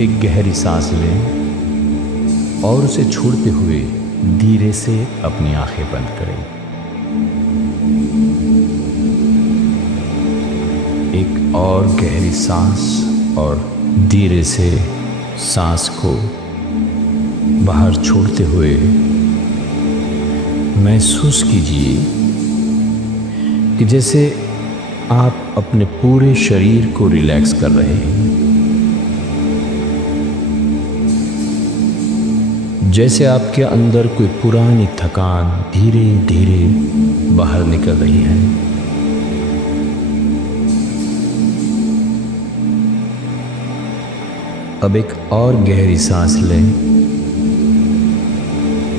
एक गहरी सांस लें और उसे छोड़ते हुए धीरे से अपनी आंखें बंद करें। एक और गहरी सांस और धीरे से सांस को बाहर छोड़ते हुए महसूस कीजिए कि जैसे आप अपने पूरे शरीर को रिलैक्स कर रहे हैं, जैसे आपके अंदर कोई पुरानी थकान धीरे धीरे बाहर निकल रही है। अब एक और गहरी सांस लें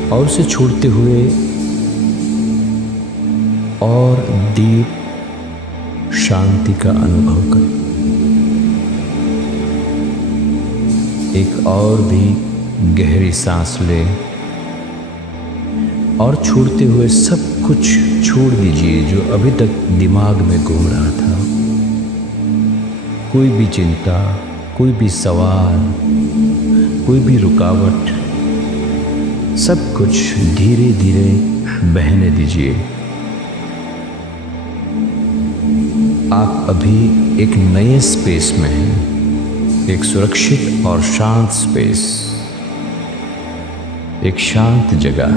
और उसे छोड़ते हुए और डीप शांति का अनुभव करें। एक और भी गहरी सांस लें और छोड़ते हुए सब कुछ छोड़ दीजिए जो अभी तक दिमाग में घूम रहा था। कोई भी चिंता, कोई भी सवाल, कोई भी रुकावट, सब कुछ धीरे धीरे बहने दीजिए। आप अभी एक नए स्पेस में हैं, एक सुरक्षित और शांत स्पेस, एक शांत जगह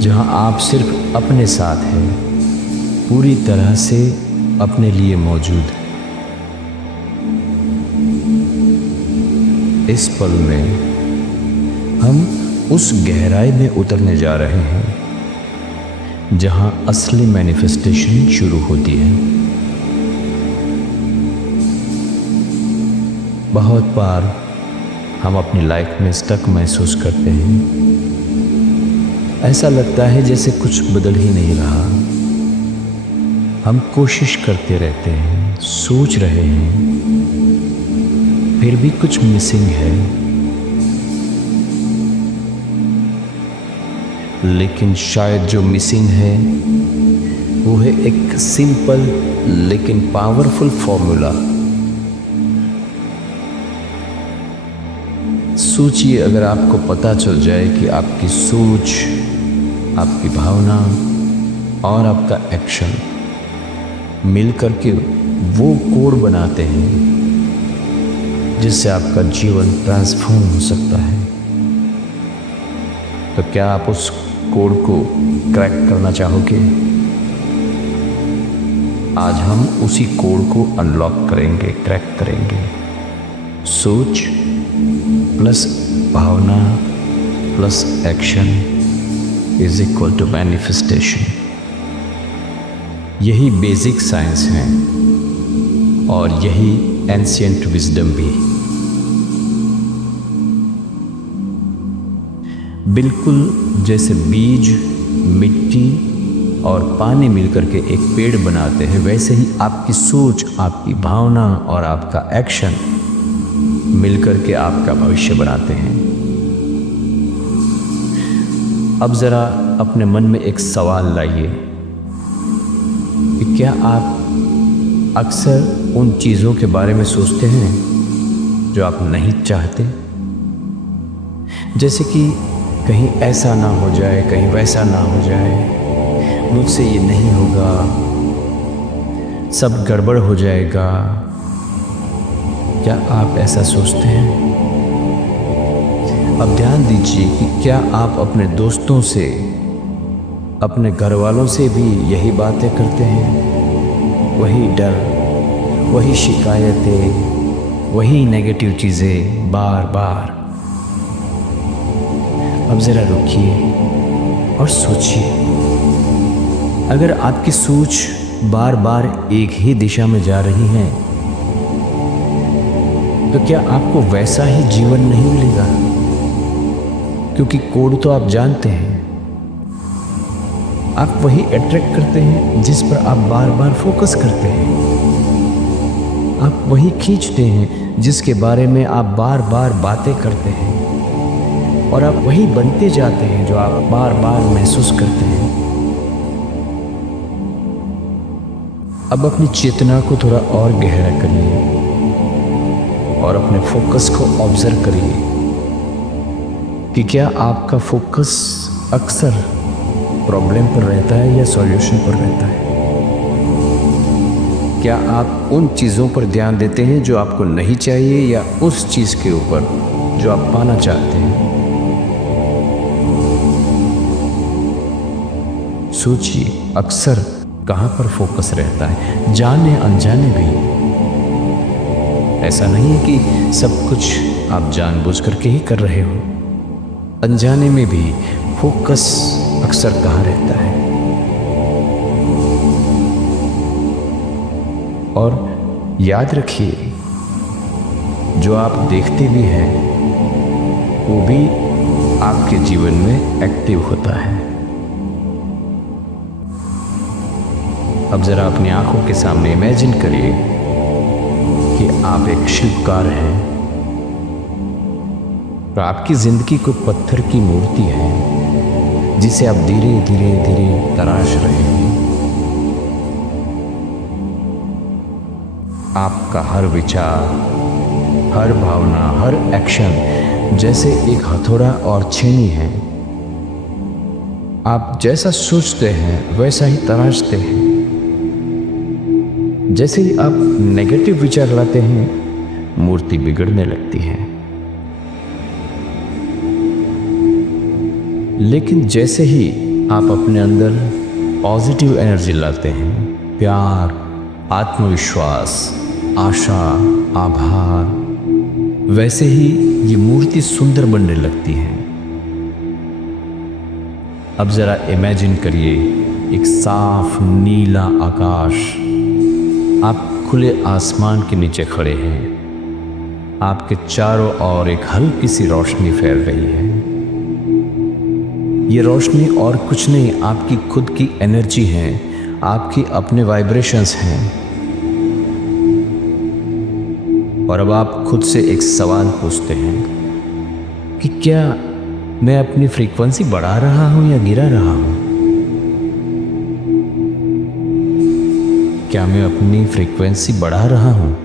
जहां आप सिर्फ अपने साथ हैं, पूरी तरह से अपने लिए मौजूद हैं। इस पल में हम उस गहराई में उतरने जा रहे हैं जहां असली मैनिफेस्टेशन शुरू होती है। बहुत बार हम अपनी लाइफ में स्टक महसूस करते हैं। ऐसा लगता है जैसे कुछ बदल ही नहीं रहा। हम कोशिश करते रहते हैं, सोच रहे हैं, फिर भी कुछ मिसिंग है। लेकिन शायद जो मिसिंग है वो है एक सिंपल लेकिन पावरफुल फॉर्मूला। सोचिए, अगर आपको पता चल जाए कि आपकी सोच, आपकी भावना और आपका एक्शन मिलकर के वो कोड बनाते हैं जिससे आपका जीवन ट्रांसफॉर्म हो सकता है, तो क्या आप उस कोड को क्रैक करना चाहोगे? आज हम उसी कोड को अनलॉक करेंगे, क्रैक करेंगे। सोच प्लस भावना plus action is equal to manifestation. यही बेसिक साइंस है और यही एंशिएंट विजडम भी। बिल्कुल जैसे बीज, मिट्टी और पानी मिलकर के एक पेड़ बनाते हैं, वैसे ही आपकी सोच, आपकी भावना और आपका एक्शन मिलकर के आपका भविष्य बनाते हैं। अब ज़रा अपने मन में एक सवाल लाइए कि क्या आप अक्सर उन चीज़ों के बारे में सोचते हैं जो आप नहीं चाहते? जैसे कि कहीं ऐसा ना हो जाए, कहीं वैसा ना हो जाए, मुझसे ये नहीं होगा, सब गड़बड़ हो जाएगा। क्या आप ऐसा सोचते हैं? अब ध्यान दीजिए कि क्या आप अपने दोस्तों से, अपने घर वालों से भी यही बातें करते हैं? वही डर, वही शिकायतें, वही नेगेटिव चीज़ें बार बार। अब ज़रा रुकिए और सोचिए, अगर आपकी सोच बार बार एक ही दिशा में जा रही है तो क्या आपको वैसा ही जीवन नहीं मिलेगा? क्योंकि कोड तो आप जानते हैं। आप वही अट्रैक्ट करते हैं जिस पर आप बार बार फोकस करते हैं। आप वही खींचते हैं जिसके बारे में आप बार बार बातें करते हैं। और आप वही बनते जाते हैं जो आप बार बार महसूस करते हैं। अब अपनी चेतना को थोड़ा और गहरा करिए और अपने फोकस को ऑब्जर्व करिए कि क्या आपका फोकस अक्सर प्रॉब्लम पर रहता है या सॉल्यूशन पर रहता है। क्या आप उन चीज़ों पर ध्यान देते हैं जो आपको नहीं चाहिए या उस चीज़ के ऊपर जो आप पाना चाहते हैं। सोचिए अक्सर कहाँ पर फोकस रहता है, जाने अनजाने भी। ऐसा नहीं है कि सब कुछ आप जानबूझ करके ही कर रहे हो, अनजाने में भी फोकस अक्सर कहाँ रहता है। और याद रखिए जो आप देखते भी हैं वो भी आपके जीवन में एक्टिव होता है। अब जरा अपनी आंखों के सामने इमेजिन करिए कि आप एक शिल्पकार हैं और आपकी जिंदगी को पत्थर की मूर्ति है जिसे आप धीरे धीरे धीरे तराश रहे हैं। आपका हर विचार, हर भावना, हर एक्शन जैसे एक हथौड़ा और छेनी है। आप जैसा सोचते हैं वैसा ही तराशते हैं। जैसे ही आप नेगेटिव विचार लाते हैं मूर्ति बिगड़ने लगती है। लेकिन जैसे ही आप अपने अंदर पॉजिटिव एनर्जी लाते हैं, प्यार, आत्मविश्वास, आशा, आभार, वैसे ही ये मूर्ति सुंदर बनने लगती है। अब जरा इमेजिन करिए एक साफ नीला आकाश। आप खुले आसमान के नीचे खड़े हैं। आपके चारों ओर एक हल्की सी रोशनी फैल रही है। ये रोशनी और कुछ नहीं, आपकी खुद की एनर्जी है, आपकी अपने वाइब्रेशंस हैं। और अब आप खुद से एक सवाल पूछते हैं कि क्या मैं अपनी फ्रीक्वेंसी बढ़ा रहा हूं या गिरा रहा हूं? क्या मैं अपनी फ्रीक्वेंसी बढ़ा रहा हूं